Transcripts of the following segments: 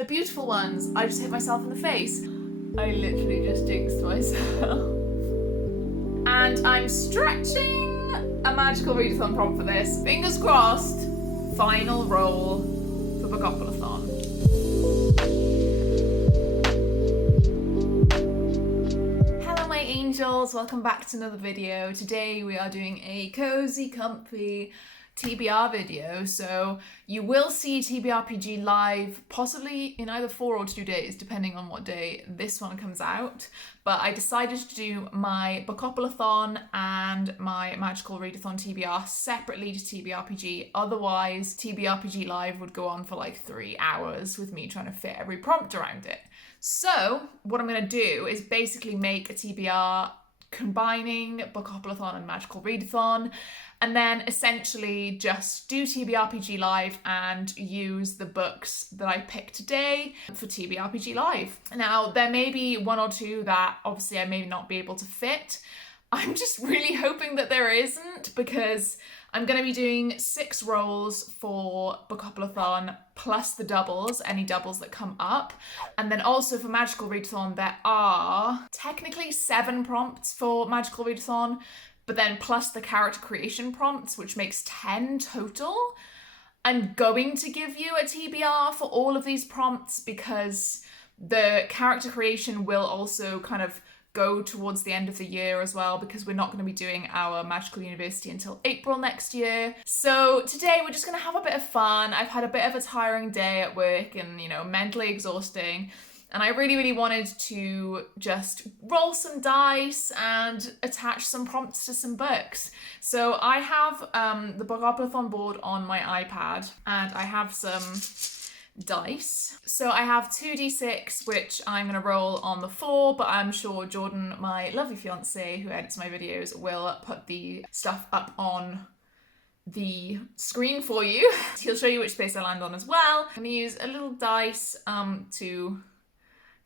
The beautiful ones, I just hit myself in the face. I literally just jinxed myself. And I'm stretching a magical readathon prompt for this. Fingers crossed, final roll for Bookoplathon. Hello my angels, welcome back to another video. Today we are doing a cozy, comfy TBR video, so you will see TBRPG live possibly in either 4 or 2 days, depending on what day this one comes out. But I decided to do my Bookoplathon and my Magical Readathon TBR separately to TBRPG. Otherwise, TBRPG live would go on for like 3 hours with me trying to fit every prompt around it. So what I'm going to do is basically make a TBR combining Bookoplathon and Magical Readathon, and then essentially just do TBRPG live and use the books that I picked today for TBRPG live. Now, there may be 1 or 2 that obviously I may not be able to fit. I'm just really hoping that there isn't, because I'm going to be doing 6 rolls for Bookoplathon plus the doubles, any doubles that come up. And then also for Magical Readathon, there are technically 7 prompts for Magical Readathon, but then plus the character creation prompts, which makes 10 total. I'm going to give you a TBR for all of these prompts because the character creation will also kind of go towards the end of the year as well, because we're not going to be doing our Magical University until April next year. So today we're just going to have a bit of fun. I've had a bit of a tiring day at work and, you know, mentally exhausting. And I really wanted to just roll some dice and attach some prompts to some books. So I have the Bookoplathon board on my iPad, and I have some dice. So I have 2d6, which I'm going to roll on the floor, but I'm sure Jordan, my lovely fiance who edits my videos, will put the stuff up on the screen for you. He'll show you which space I land on as well. I'm going to use a little dice to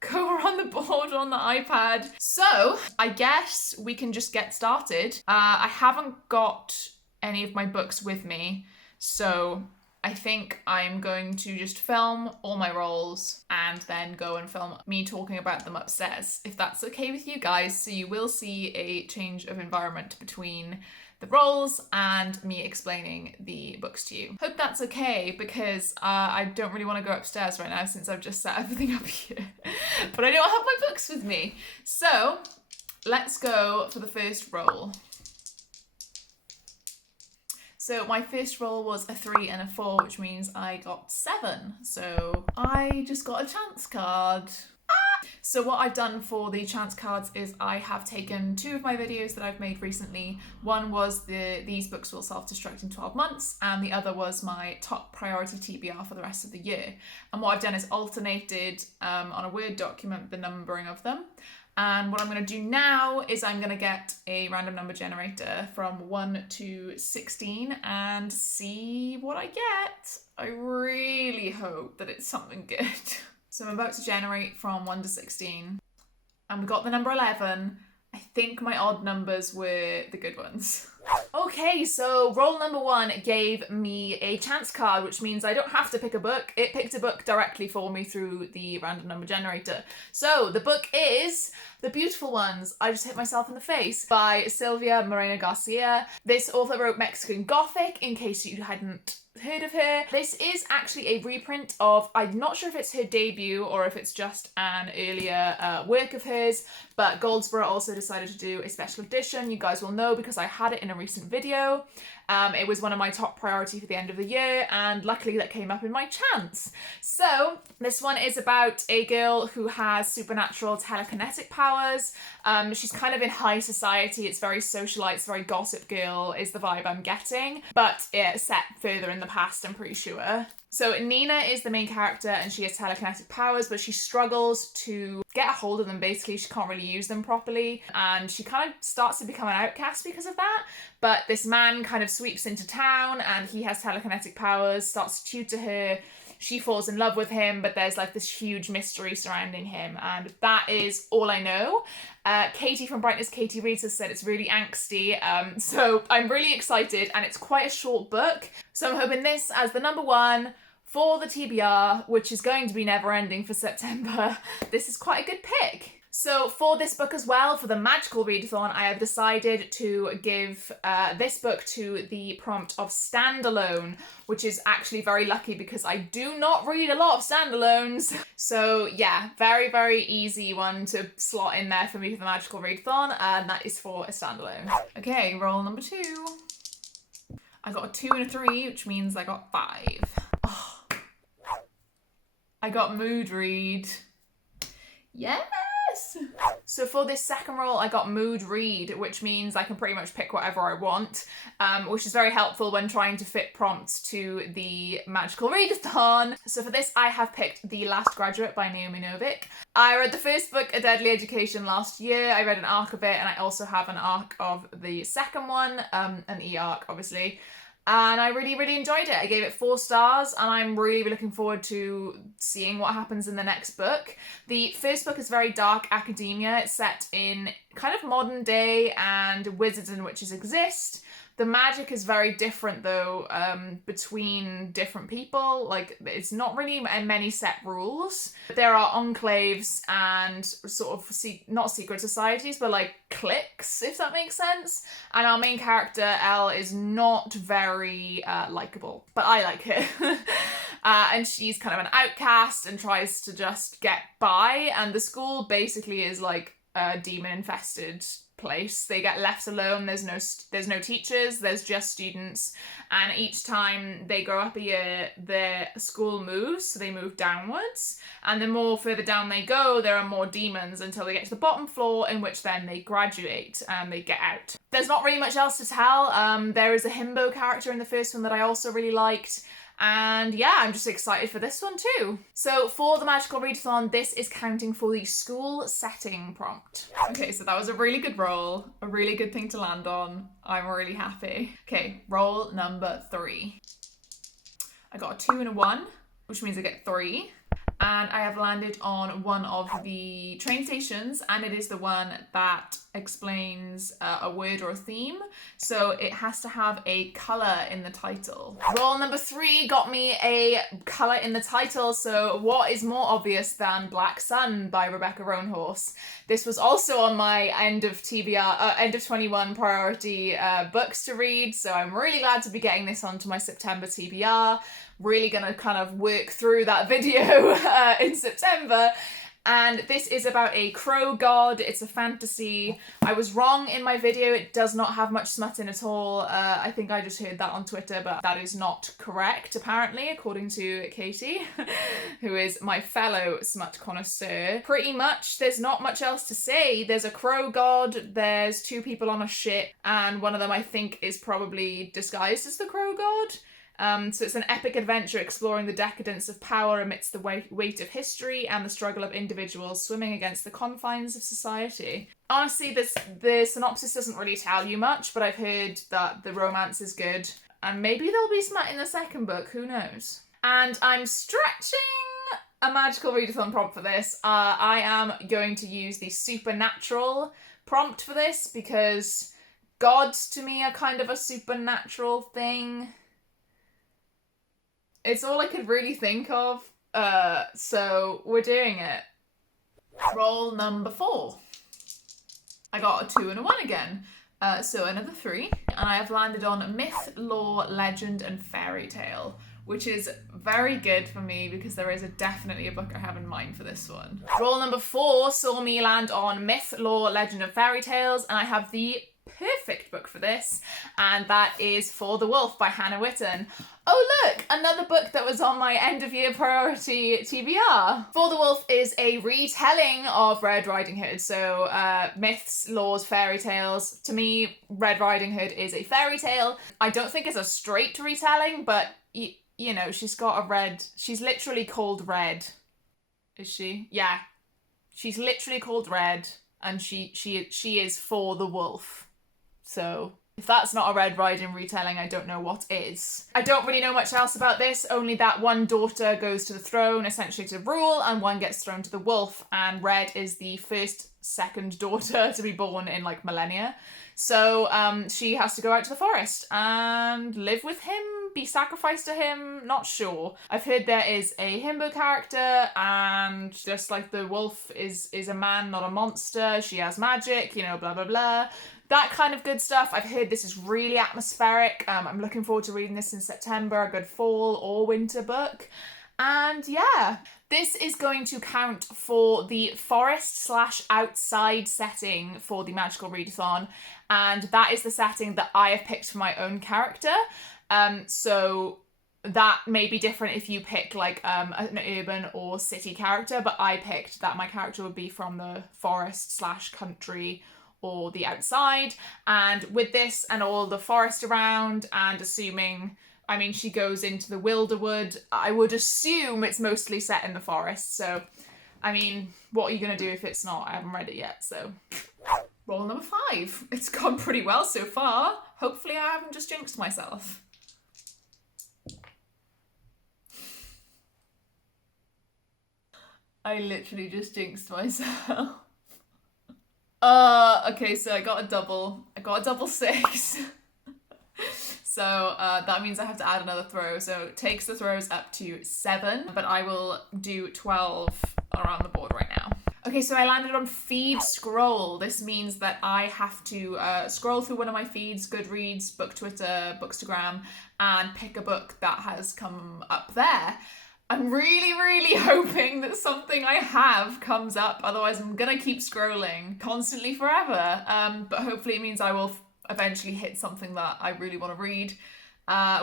go on the board on the iPad. So I guess we can just get started. I haven't got any of my books with me, so I think I'm going to just film all my rolls and then go and film me talking about them upstairs, if that's okay with you guys. So you will see a change of environment between the rolls and me explaining the books to you. Hope that's okay, because I don't really want to go upstairs right now since I've just set everything up here. But I don't have my books with me. So let's go for the first roll. So my first roll was a 3 and a 4, which means I got 7. So I just got a chance card. So what I've done for the chance cards is I have taken 2 of my videos that I've made recently. One was these books will self-destruct in 12 months, and the other was my top priority TBR for the rest of the year. And what I've done is alternated on a Word document the numbering of them. And what I'm going to do now is I'm going to get a random number generator from 1 to 16 and see what I get. I really hope that it's something good. So I'm about to generate from 1 to 16. And we got the number 11. I think my odd numbers were the good ones. Okay, so roll number 1 gave me a chance card, which means I don't have to pick a book. It picked a book directly for me through the random number generator. So the book is The Beautiful Ones, I Just Hit Myself in the Face by Silvia Moreno Garcia. This author wrote Mexican Gothic, in case you hadn't heard of her. This is actually a reprint of, I'm not sure if it's her debut or if it's just an earlier work of hers, but Goldsboro also decided to do a special edition. You guys will know because I had it in a recent video. It was one of my top priority for the end of the year, and luckily that came up in my chance. So this one is about a girl who has supernatural telekinetic powers. She's kind of in high society. It's very socialite, it's very gossip girl is the vibe I'm getting, but it's set further in the past, I'm pretty sure. So Nina is the main character and she has telekinetic powers, but she struggles to get a hold of them. Basically, she can't really use them properly, and she kind of starts to become an outcast because of that. But this man kind of sweeps into town and he has telekinetic powers, starts to tutor her. She falls in love with him, but there's like this huge mystery surrounding him, and that is all I know. Katie from Brightness Katie Reads has said it's really angsty, so I'm really excited, and it's quite a short book. So I'm hoping this as the number 1 for the TBR, which is going to be never ending for September, this is quite a good pick. So for this book as well, for the magical readathon, I have decided to give this book to the prompt of standalone, which is actually very lucky because I do not read a lot of standalones. So yeah, very, very easy one to slot in there for me for the magical readathon, and that is for a standalone. Okay, roll number 2. I got a 2 and a 3, which means I got 5. Oh. I got mood read. Yes! So for this second roll, I got mood read, which means I can pretty much pick whatever I want, which is very helpful when trying to fit prompts to the magical readathon. So for this, I have picked The Last Graduate by Naomi Novik. I read the first book, A Deadly Education, last year. I read an arc of it, and I also have an arc of the second one, an e-arc, obviously. And I really, really enjoyed it. I gave it 4 stars, and I'm really looking forward to seeing what happens in the next book. The first book is very dark academia. It's set in kind of modern day, and wizards and witches exist. The magic is very different though, between different people. Like, it's not really many set rules. There are enclaves and sort of, not secret societies, but like cliques, if that makes sense. And our main character, Elle, is not very likable, but I like her. And she's kind of an outcast and tries to just get by. And the school basically is like a demon-infested place. They get left alone. There's no teachers, there's just students, and each time they grow up a year, their school moves, so they move downwards, and the more further down they go, there are more demons until they get to the bottom floor, in which then they graduate and they get out. There's not really much else to tell. There is a himbo character in the first one that I also really liked. And yeah, I'm just excited for this one too. So for the magical readathon, this is counting for the school setting prompt. Okay, so that was a really good roll, a really good thing to land on. I'm really happy. Okay, roll number 3. I got a 2 and a 1, which means I get 3. And I have landed on one of the train stations, and it is the one that explains a word or a theme. So it has to have a colour in the title. Roll number 3 got me a colour in the title, so what is more obvious than Black Sun by Rebecca Roanhorse? This was also on my end of TBR, end of 21 priority books to read, so I'm really glad to be getting this onto my September TBR. Really gonna kind of work through that video in September. And this is about a crow god. It's a fantasy. I was wrong in my video. It does not have much smut in at all. I think I just heard that on Twitter, but that is not correct, apparently, according to Katie, who is my fellow smut connoisseur. Pretty much, there's not much else to say. There's a crow god, there's 2 people on a ship, and one of them, I think, is probably disguised as the crow god. So it's an epic adventure exploring the decadence of power amidst the weight of history and the struggle of individuals swimming against the confines of society. Honestly, the synopsis doesn't really tell you much, but I've heard that the romance is good, and maybe there'll be smut in the second book, who knows? And I'm stretching a magical readathon prompt for this. I am going to use the supernatural prompt for this, because gods to me are kind of a supernatural thing. It's all I could really think of, so we're doing it. Roll number 4. I got a 2 and a 1 again, so another 3. And I have landed on myth, lore, legend, and fairy tale, which is very good for me because there is definitely a book I have in mind for this one. Roll number 4 saw me land on myth, lore, legend, and fairy tales, and I have the perfect book for this, and that is For the Wolf by Hannah Witten. Oh look, another book that was on my end of year priority TBR. For the Wolf is a retelling of Red Riding Hood, so myths, laws, fairy tales. To me, Red Riding Hood is a fairy tale. I don't think it's a straight retelling, but you know, she's got a red, she's literally called Red. Is she? Yeah. She's literally called Red, and she is for the wolf. So if that's not a Red Riding retelling, I don't know what is. I don't really know much else about this, only that one daughter goes to the throne, essentially to rule, and one gets thrown to the wolf, and Red is the second daughter to be born in like millennia. So she has to go out to the forest and live with him, be sacrificed to him? Not sure. I've heard there is a himbo character, and just like the wolf is a man, not a monster. She has magic, you know, blah, blah, blah. That kind of good stuff. I've heard this is really atmospheric. I'm looking forward to reading this in September, a good fall or winter book. And yeah, this is going to count for the forest/outside setting for the Magical Readathon, and that is the setting that I have picked for my own character. So that may be different if you pick like an urban or city character, but I picked that my character would be from the forest/country or the outside. And with this and all the forest around, and assuming, I mean, she goes into the Wilderwood, I would assume it's mostly set in the forest. So, I mean, what are you going to do if it's not? I haven't read it yet, so. Roll number 5. It's gone pretty well so far. Hopefully I haven't just jinxed myself. I literally just jinxed myself. Okay, so I got a double 6. So that means I have to add another throw. So it takes the throws up to 7, but I will do 12 around the board right now. Okay, so I landed on feed scroll. This means that I have to scroll through one of my feeds, Goodreads, Book Twitter, Bookstagram, and pick a book that has come up there. I'm really, really hoping that something I have comes up. Otherwise, I'm going to keep scrolling constantly forever. But hopefully it means I will eventually hit something that I really want to read.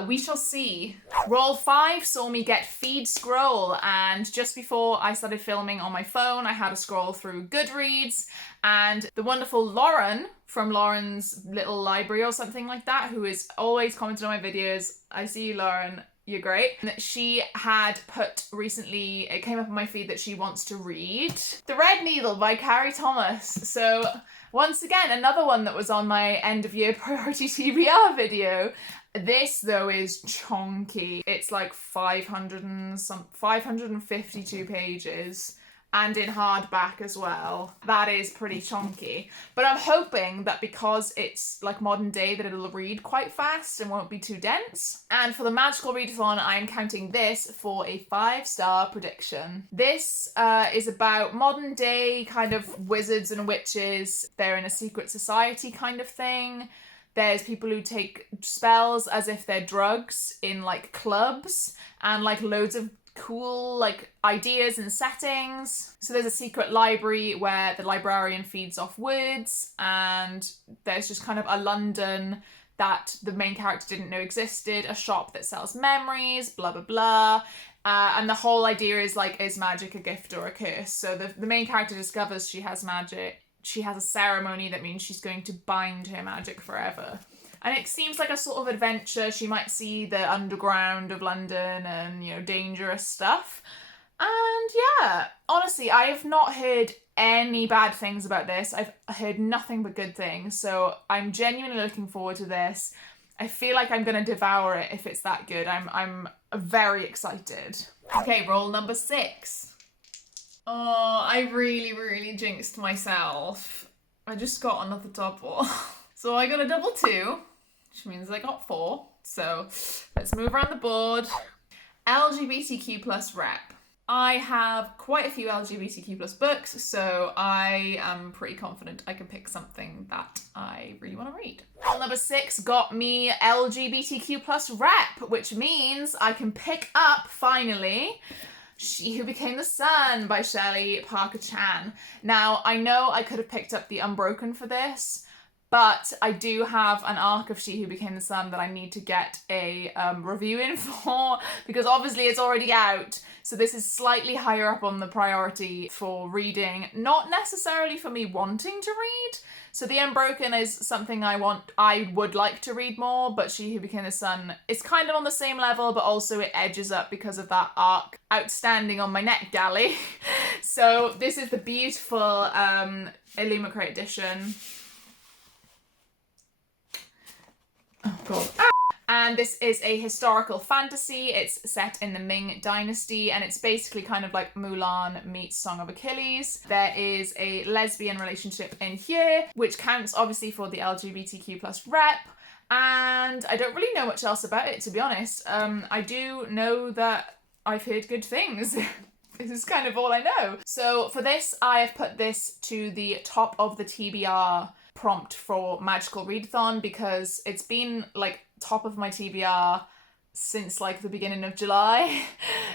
We shall see. Roll 5 saw me get feed scroll, and just before I started filming on my phone, I had to scroll through Goodreads, and the wonderful Lauren from Lauren's Little Library or something like that, who is always commenting on my videos. I see you, Lauren. You're great. She had put recently, it came up on my feed that she wants to read The Red Needle by Carrie Thomas. So once again, another one that was on my end of year priority TBR video. This though is chonky. It's like 552 pages. And in hardback as well. That is pretty chonky. But I'm hoping that because it's like modern day that it'll read quite fast and won't be too dense. And for the Magical Readathon, I'm counting this for a 5-star prediction. This is about modern day kind of wizards and witches. They're in a secret society kind of thing. There's people who take spells as if they're drugs in like clubs, and like loads of cool like ideas and settings. So there's a secret library where the librarian feeds off words, and there's just kind of a London that the main character didn't know existed, a shop that sells memories, blah blah blah. And the whole idea is like, is magic a gift or a curse? So the main character discovers she has magic. She has a ceremony that means she's going to bind her magic forever. And it seems like a sort of adventure. She might see the underground of London and, you know, dangerous stuff. And yeah, honestly, I have not heard any bad things about this. I've heard nothing but good things. So I'm genuinely looking forward to this. I feel like I'm going to devour it if it's that good. I'm very excited. Okay, roll number 6. Oh, I really, really jinxed myself. I just got another double. So I got a double 2. Which means I got 4. So let's move around the board. LGBTQ plus rep. I have quite a few LGBTQ plus books, so I am pretty confident I can pick something that I really want to read. Well, number 6 got me LGBTQ plus rep, which means I can pick up, finally, She Who Became the Sun by Shelley Parker Chan. Now, I know I could have picked up The Unbroken for this, but I do have an arc of She Who Became the Sun that I need to get a review in for, because obviously it's already out. So this is slightly higher up on the priority for reading, not necessarily for me wanting to read. So The Unbroken is something I would like to read more, but She Who Became the Sun is kind of on the same level, but also it edges up because of that arc outstanding on my neck galley. So this is the beautiful Illumicrate edition. Oh god. And this is a historical fantasy. It's set in the Ming Dynasty, and it's basically kind of like Mulan meets Song of Achilles. There is a lesbian relationship in here, which counts obviously for the LGBTQ plus rep. and I don't really know much else about it, to be honest. I do know that I've heard good things. This is kind of all I know. So for this, I have put this to the top of the TBR prompt for Magical Readathon because it's been like top of my TBR since like the beginning of July.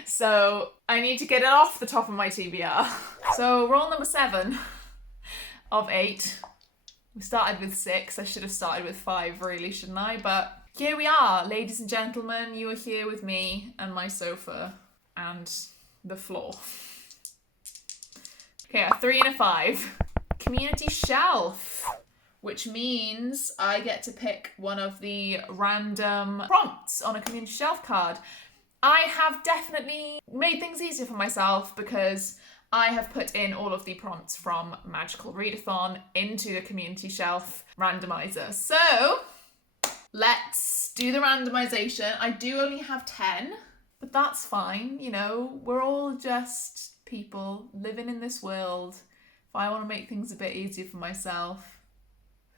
So I need to get it off the top of my TBR. So roll number 7 of 8. We started with 6. I should have started with 5 really, shouldn't I? But here we are, ladies and gentlemen. You are here with me and my sofa and the floor. Okay, a 3 and a 5. Community shelf, which means I get to pick one of the random prompts on a community shelf card. I have definitely made things easier for myself because I have put in all of the prompts from Magical Readathon into the community shelf randomizer. So let's do the randomization. I do only have 10, but that's fine. You know, we're all just people living in this world. If I want to make things a bit easier for myself,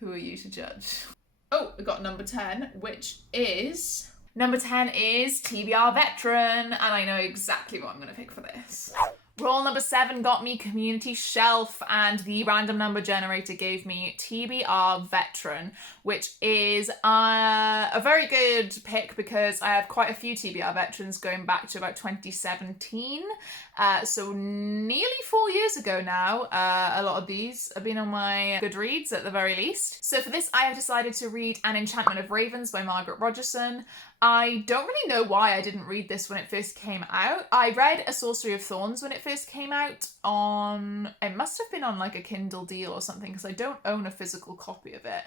who are you to judge? Oh, we got number 10, which is... Number 10 is TBR Veteran, and I know exactly what I'm going to pick for this. Roll number 7 got me Community Shelf, and the random number generator gave me TBR Veteran, which is a very good pick because I have quite a few TBR Veterans going back to about 2017. So nearly 4 years ago now. A lot of these have been on my Goodreads at the very least. So for this, I have decided to read An Enchantment of Ravens by Margaret Rogerson. I don't really know why I didn't read this when it first came out. I read A Sorcery of Thorns when it first came out on... It must have been on like a Kindle deal or something because I don't own a physical copy of it.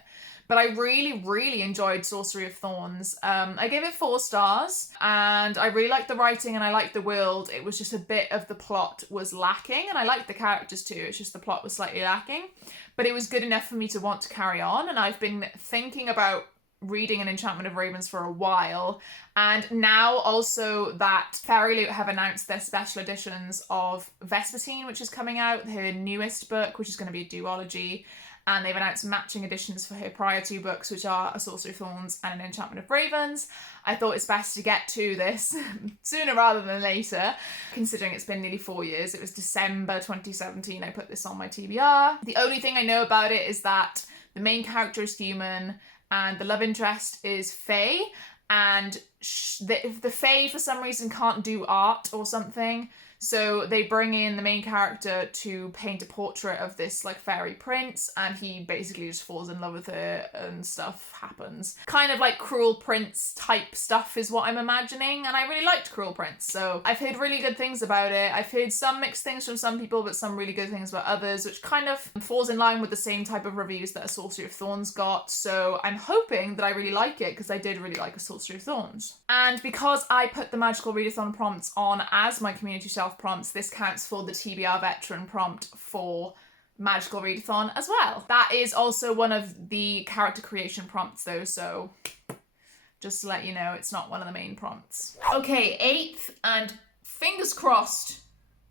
But I really, really enjoyed Sorcery of Thorns. I gave it 4 stars and I really liked the writing and I liked the world. It was just a bit of the plot was lacking, and I liked the characters too. It's just the plot was slightly lacking. But it was good enough for me to want to carry on, and I've been thinking about reading An Enchantment of Ravens for a while, and now also that Fairyloot have announced their special editions of Vespertine, which is coming out, her newest book, which is going to be a duology, and they've announced matching editions for her prior 2 books, which are A Sorcery of Thorns and An Enchantment of Ravens. I thought it's best to get to this sooner rather than later, considering it's been nearly 4 years. It was December 2017 I put this on my TBR. The only thing I know about it is that the main character is human, and the love interest is Fae, and the Fae for some reason can't do art or something, so they bring in the main character to paint a portrait of this like fairy prince, and he basically just falls in love with her and stuff happens. Kind of like Cruel Prince type stuff is what I'm imagining, and I really liked Cruel Prince, so I've heard really good things about it. I've heard some mixed things from some people, but some really good things about others, which kind of falls in line with the same type of reviews that A Sorcery of Thorns got, so I'm hoping that I really like it because I did really like A Sorcery of Thorns. And because I put the Magical Readathon prompts on as my community shelf prompts, this counts for the TBR Veteran prompt for Magical Readathon as well. That is also one of the character creation prompts though, so just to let you know, it's not one of the main prompts. Okay, 8th, and fingers crossed,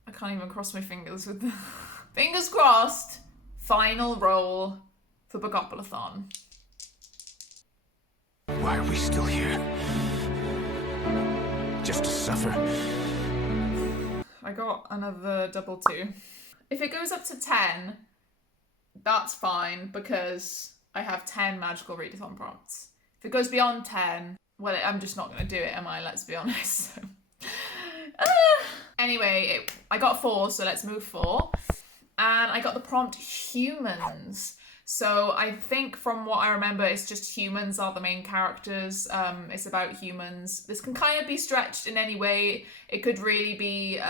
I can't even cross my fingers with the fingers crossed, final roll for Bookoplathon. Why are we still here? Just to suffer? I got another double 2. If it goes up to 10, that's fine because I have 10 Magical Readathon prompts. If it goes beyond 10, well, I'm just not going to do it, am I? Let's be honest. Anyway, I got 4, so let's move 4. And I got the prompt humans. So I think from what I remember, it's just humans are the main characters. It's about humans. This can kind of be stretched in any way. It could really be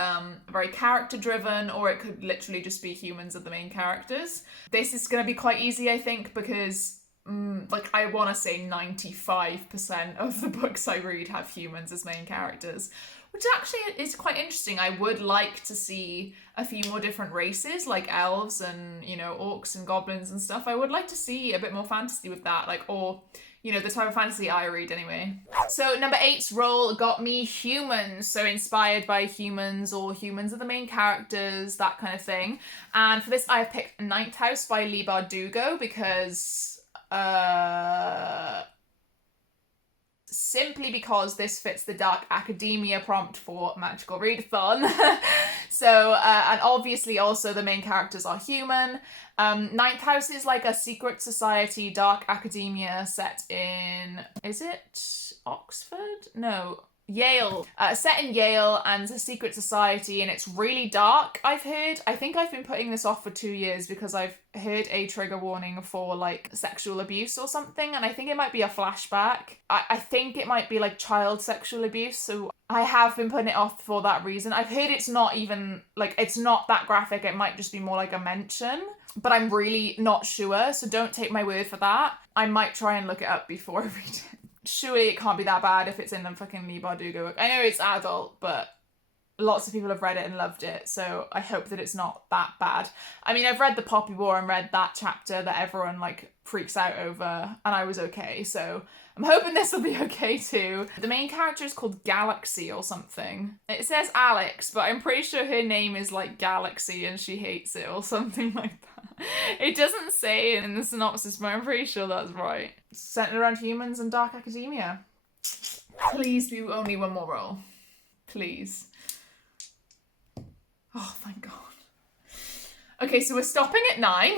very character driven, or it could literally just be humans are the main characters. This is going to be quite easy, I think, because like I want to say 95% of the books I read have humans as main characters, which actually is quite interesting. I would like to see a few more different races, like elves and, you know, orcs and goblins and stuff. I would like to see a bit more fantasy with that, like, or, you know, the type of fantasy I read anyway. So number 8's roll got me humans, so inspired by humans, or humans are the main characters, that kind of thing. And for this, I have picked Ninth House by Leigh Bardugo because, simply because this fits the Dark Academia prompt for Magical Readathon. So, and obviously also the main characters are human. Ninth House is like a secret society, Dark Academia set in, is it Oxford? No, Yale. Set in Yale, and it's a secret society, and it's really dark, I've heard. I think I've been putting this off for 2 years because I've heard a trigger warning for like sexual abuse or something, and I think it might be a flashback. I think it might be like child sexual abuse, so I have been putting it off for that reason. I've heard it's not even, like, it's not that graphic, it might just be more like a mention, but I'm really not sure, so don't take my word for that. I might try and look it up before I read it. Surely it can't be that bad if it's in the fucking Lee Bardugo book. I know it's adult, but lots of people have read it and loved it, so I hope that it's not that bad. I mean, I've read The Poppy War and read that chapter that everyone, like, freaks out over, and I was okay, so I'm hoping this will be okay too. The main character is called Galaxy or something. It says Alex, but I'm pretty sure her name is, like, Galaxy and she hates it or something like that. It doesn't say it in the synopsis, but I'm pretty sure that's right. Centered around humans and Dark Academia. Please be only one more roll. Please. Oh, thank God. Okay, so we're stopping at 9.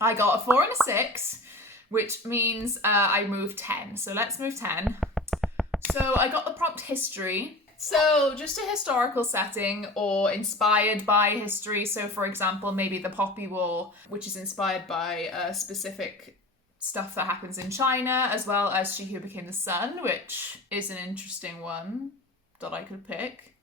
I got a 4 and a 6, which means I moved 10. So let's move 10. So I got the prompt history. So just a historical setting or inspired by history. So for example, maybe the Poppy War, which is inspired by specific stuff that happens in China, as well as She Who Became the Sun, which is an interesting one that I could pick.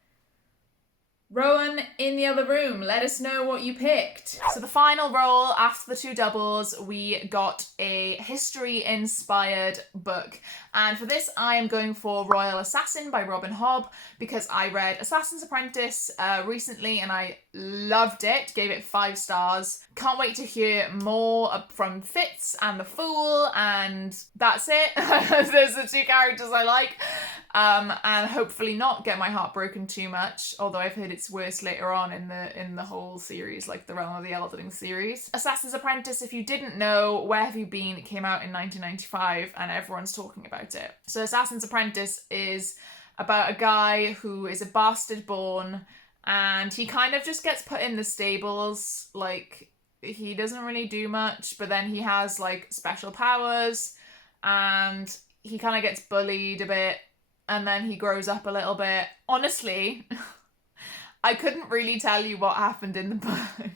Rowan in the other room, let us know what you picked. So the final roll after the 2 doubles, we got a history-inspired book. And for this, I am going for Royal Assassin by Robin Hobb because I read Assassin's Apprentice recently and I loved it, gave it 5 stars. Can't wait to hear more from Fitz and the Fool, and that's it. Those are the 2 characters I like. And hopefully not get my heart broken too much, although I've heard it's worse later on in the whole series, like the Realm of the Elderling series. Assassin's Apprentice, if you didn't know, Where Have You Been? It came out in 1995 and everyone's talking about it. So Assassin's Apprentice is about a guy who is a bastard born and he kind of just gets put in the stables, like he doesn't really do much, but then he has like special powers and he kind of gets bullied a bit. And then he grows up a little bit. Honestly, I couldn't really tell you what happened in the book.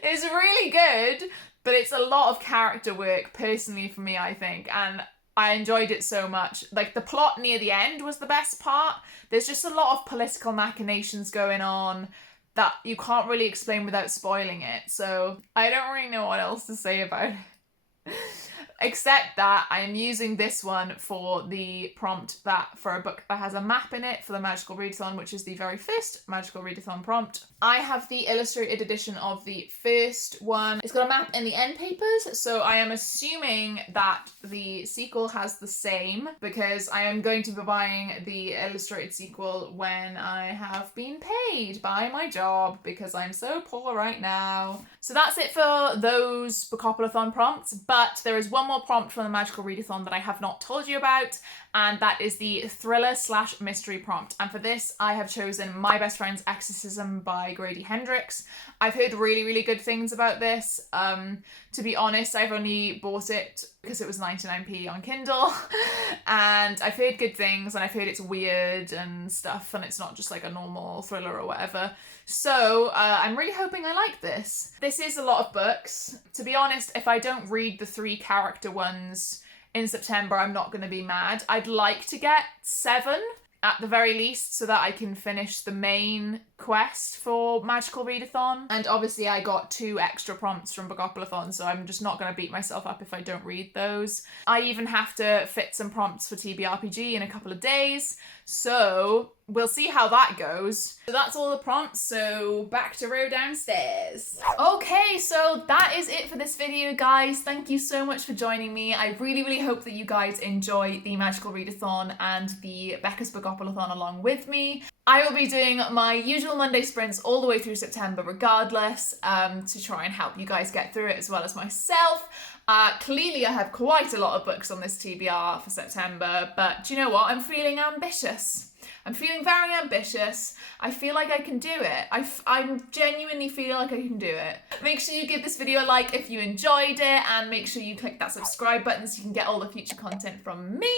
It's really good, but it's a lot of character work, personally, for me, I think. And I enjoyed it so much. Like, the plot near the end was the best part. There's just a lot of political machinations going on that you can't really explain without spoiling it. So I don't really know what else to say about it. Except that I am using this one for the prompt for a book that has a map in it for the Magical Readathon, which is the very first Magical Readathon prompt. I have the illustrated edition of the first one. It's got a map in the end papers, so I am assuming that the sequel has the same because I am going to be buying the illustrated sequel when I have been paid by my job because I'm so poor right now. So that's it for those Bookoplathon prompts, but there is one more prompt from the Magical Readathon that I have not told you about, and that is the thriller/mystery prompt. And for this, I have chosen My Best Friend's Exorcism by Grady Hendrix. I've heard really, really good things about this. To be honest, I've only bought it because it was 99p on Kindle, and I've heard good things, and I've heard it's weird and stuff, and it's not just like a normal thriller or whatever. So I'm really hoping I like this. This is a lot of books. To be honest, if I don't read the 3 character ones in September, I'm not going to be mad. I'd like to get 7 at the very least so that I can finish the main quest for Magical Readathon. And obviously I got 2 extra prompts from Bookoplathon, so I'm just not going to beat myself up if I don't read those. I even have to fit some prompts for TBRPG in a couple of days, so we'll see how that goes. So that's all the prompts, so back to row downstairs. Okay, so that is it for this video, guys. Thank you so much for joining me. I really, really hope that you guys enjoy the Magical Readathon and the Becca's Bookoplathon along with me. I will be doing my usual Monday sprints all the way through September regardless, to try and help you guys get through it as well as myself. Clearly I have quite a lot of books on this TBR for September, but do you know what? I'm feeling ambitious. I'm feeling very ambitious. I feel like I can do it. I genuinely feel like I can do it. Make sure you give this video a like if you enjoyed it, and make sure you click that subscribe button so you can get all the future content from me.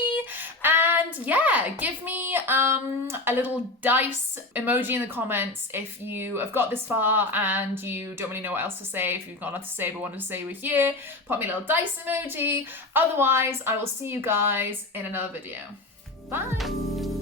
And yeah, give me a little dice emoji in the comments if you have got this far and you don't really know what else to say, if you've got nothing to say but wanted to say we're here. Pop me a little dice emoji. Otherwise, I will see you guys in another video. Bye!